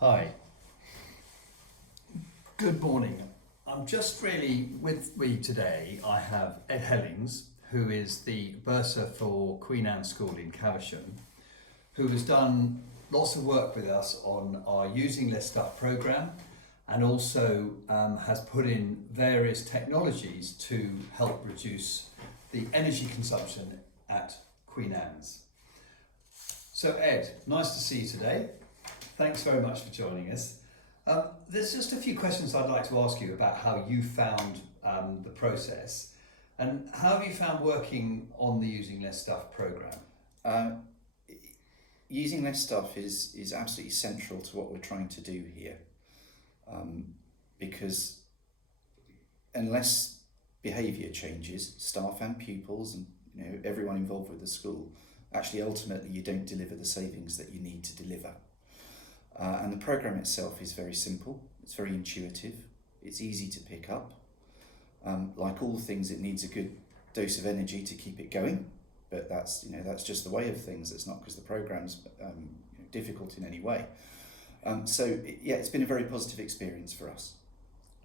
Hi, good morning. I'm just really with me today. I have Ed Hellings, who is the bursar for Queen Anne School in Caversham, who has done lots of work with us on our Using Less Stuff programme and also has put in various technologies to help reduce the energy consumption at Queen Anne's. So Ed, nice to see you today. Thanks very much for joining us. There's just a few questions I'd like to ask you about how you found the process and how have you found working on the Using Less Stuff programme? Using less stuff is absolutely central to what we're trying to do here, because unless behaviour changes, staff and pupils and everyone involved with the school, actually ultimately you don't deliver the savings that you need to deliver. And the programme itself is very simple, it's very intuitive, it's easy to pick up. Like all things, it needs a good dose of energy to keep it going, but that's just the way of things. It's not because the programme's difficult in any way. It's been a very positive experience for us.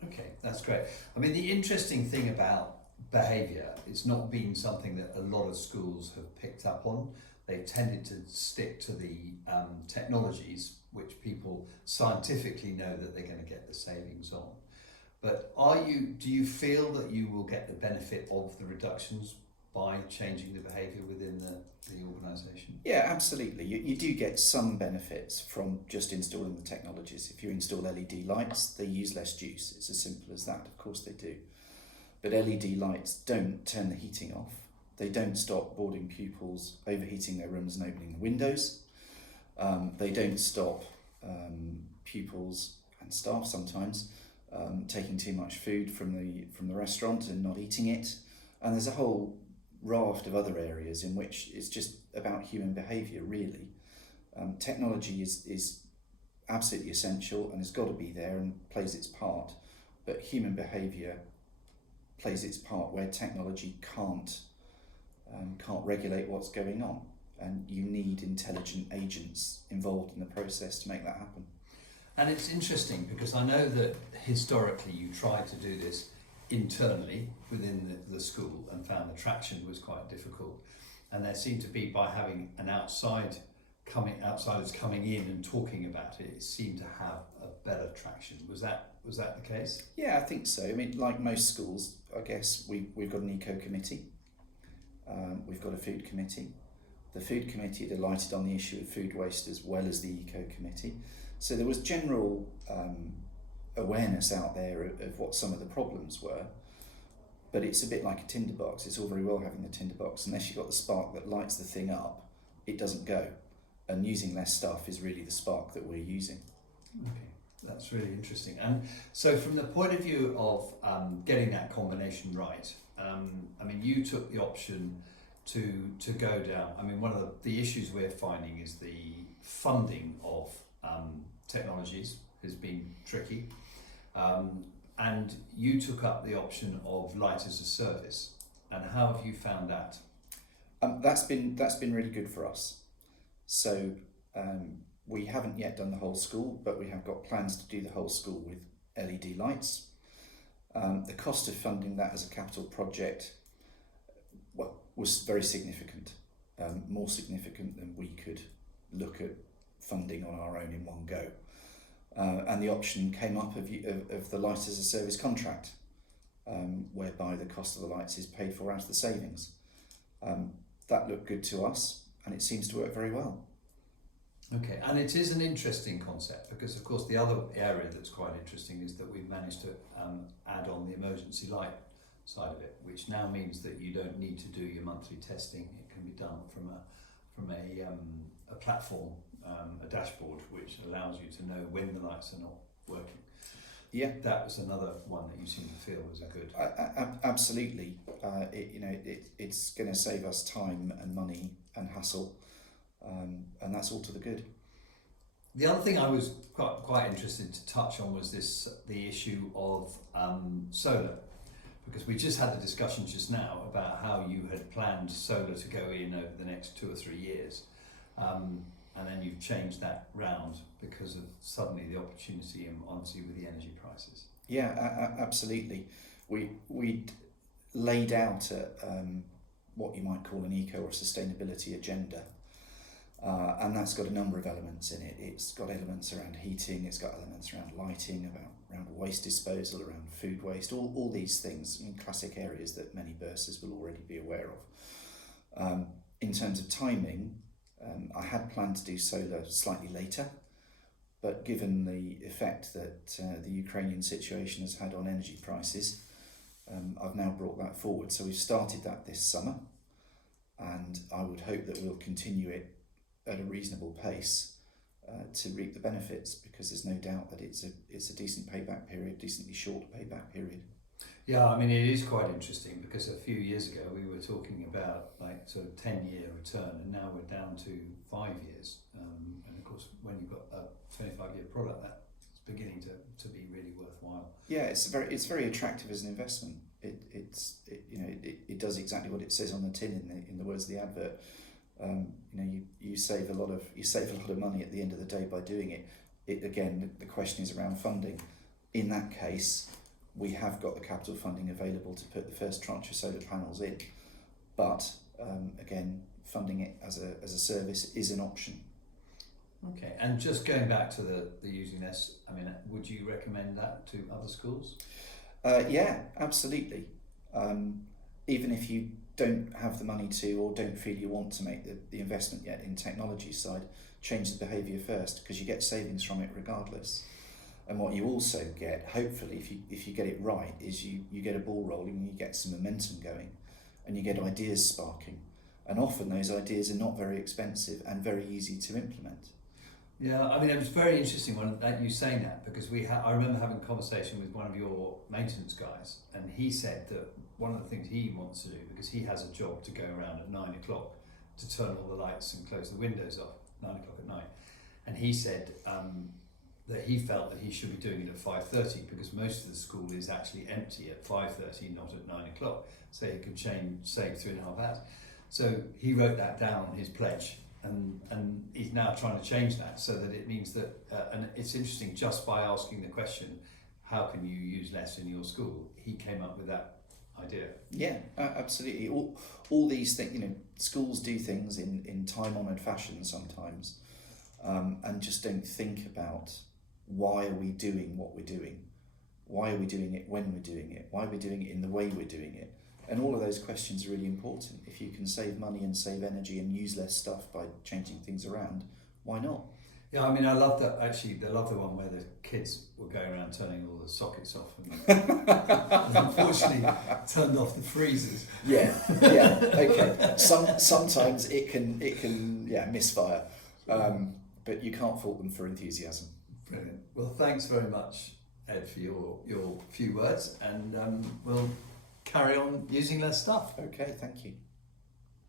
Okay, that's great. I mean, the interesting thing about behaviour, it's not been something that a lot of schools have picked up on. They've tended to stick to the technologies which people scientifically know that they're going to get the savings on. But do you feel that you will get the benefit of the reductions by changing the behaviour within the organisation? Yeah, absolutely. You do get some benefits from just installing the technologies. If you install LED lights, they use less juice. It's as simple as that. Of course they do. But LED lights don't turn the heating off. They don't stop boarding pupils overheating their rooms and opening the windows. They don't stop pupils and staff sometimes taking too much food from the restaurant and not eating it. And there's a whole raft of other areas in which it's just about human behaviour, really. Technology is absolutely essential and has got to be there and plays its part, but human behaviour plays its part where technology can't regulate what's going on, and you need intelligent agents involved in the process to make that happen. And it's interesting because I know that historically you tried to do this internally within the school and found the traction was quite difficult, and there seemed to be, by having an outsiders coming in and talking about it, it seemed to have a better traction. Was that the case? Yeah, I think so. I mean, like most schools, I guess we've got an eco committee, we've got a food committee. The food committee delighted on the issue of food waste as well as the eco committee. So there was general awareness out there of what some of the problems were, but it's a bit like a tinderbox. It's all very well having the tinderbox, unless you've got the spark that lights the thing up, it doesn't go. And using less stuff is really the spark that we're using. Okay, that's really interesting. And so from the point of view of getting that combination right, I mean, you took the option to go down. I mean, one of the issues we're finding is the funding of technologies has been tricky, and you took up the option of light as a service. And how have you found that? That's been really good for us. So we haven't yet done the whole school, but we have got plans to do the whole school with LED lights. The cost of funding that as a capital project, was very significant, more significant than we could look at funding on our own in one go. And the option came up of the light as a service contract, whereby the cost of the lights is paid for out of the savings. That looked good to us, and it seems to work very well. Okay, and it is an interesting concept because, of course, the other area that's quite interesting is that we've managed to add on the emergency light side of it, which now means that you don't need to do your monthly testing. It can be done from a platform, a dashboard, which allows you to know when the lights are not working. Yeah, that was another one that you seem to feel was a good. Absolutely, it's going to save us time and money and hassle, and that's all to the good. The other thing I was quite interested to touch on was the issue of solar, because we just had a discussion just now about how you had planned solar to go in over the next 2 or 3 years. and then you've changed that round because of suddenly the opportunity and honestly with the energy prices. Yeah, absolutely. We laid out what you might call an eco or sustainability agenda, and that's got a number of elements in it. It's got elements around heating, it's got elements around lighting, around waste disposal, around food waste, all these things in classic areas that many bursars will already be aware of. In terms of timing, I had planned to do solar slightly later, but given the effect that the Ukrainian situation has had on energy prices, I've now brought that forward. So we've started that this summer, and I would hope that we'll continue it at a reasonable pace to reap the benefits, because there's no doubt that it's a decent payback period, decently short payback period. Yeah, I mean, it is quite interesting because a few years ago we were talking about like sort of 10-year return, and now we're down to 5 years. And of course, when you've got a 25-year product, that's beginning to be really worthwhile. Yeah, it's very attractive as an investment. It does exactly what it says on the tin in the words of the advert. You save a lot of money at the end of the day by doing it. Again, the question is around funding. In that case, we have got the capital funding available to put the first tranche of solar panels in, but again, funding it as a service is an option. Okay, and just going back to the using LaaS, I mean, would you recommend that to other schools? Yeah, absolutely. Even if you don't have the money to, or don't feel you want to make the investment yet in technology side, change the behaviour first, because you get savings from it regardless. And what you also get, hopefully, if you get it right, is you get a ball rolling, and you get some momentum going, and you get ideas sparking. And often those ideas are not very expensive and very easy to implement. Yeah, I mean, it was very interesting when that you saying that, because I remember having a conversation with one of your maintenance guys, and he said that one of the things he wants to do, because he has a job to go around at 9 o'clock to turn all the lights and close the windows off 9 o'clock at night, and he said that he felt that he should be doing it at 5:30, because most of the school is actually empty at 5:30, not at 9 o'clock, so he could save 3.5 hours. So he wrote that down on his pledge. And he's now trying to change that so that it means that, and it's interesting, just by asking the question, how can you use LaaS in your school, he came up with that idea. Yeah, absolutely. All these things, schools do things in time-honoured fashion sometimes, and just don't think about why are we doing what we're doing? Why are we doing it when we're doing it? Why are we doing it in the way we're doing it? And all of those questions are really important. If you can save money and save energy and use less stuff by changing things around, why not? Yeah, I mean, I love that. Actually, I love the one where the kids were going around turning all the sockets off, and unfortunately turned off the freezers. Yeah, okay. Sometimes it can misfire, but you can't fault them for enthusiasm. Brilliant. Well, thanks very much, Ed, for your few words, and we'll carry on using LaaS stuff. Okay, thank you.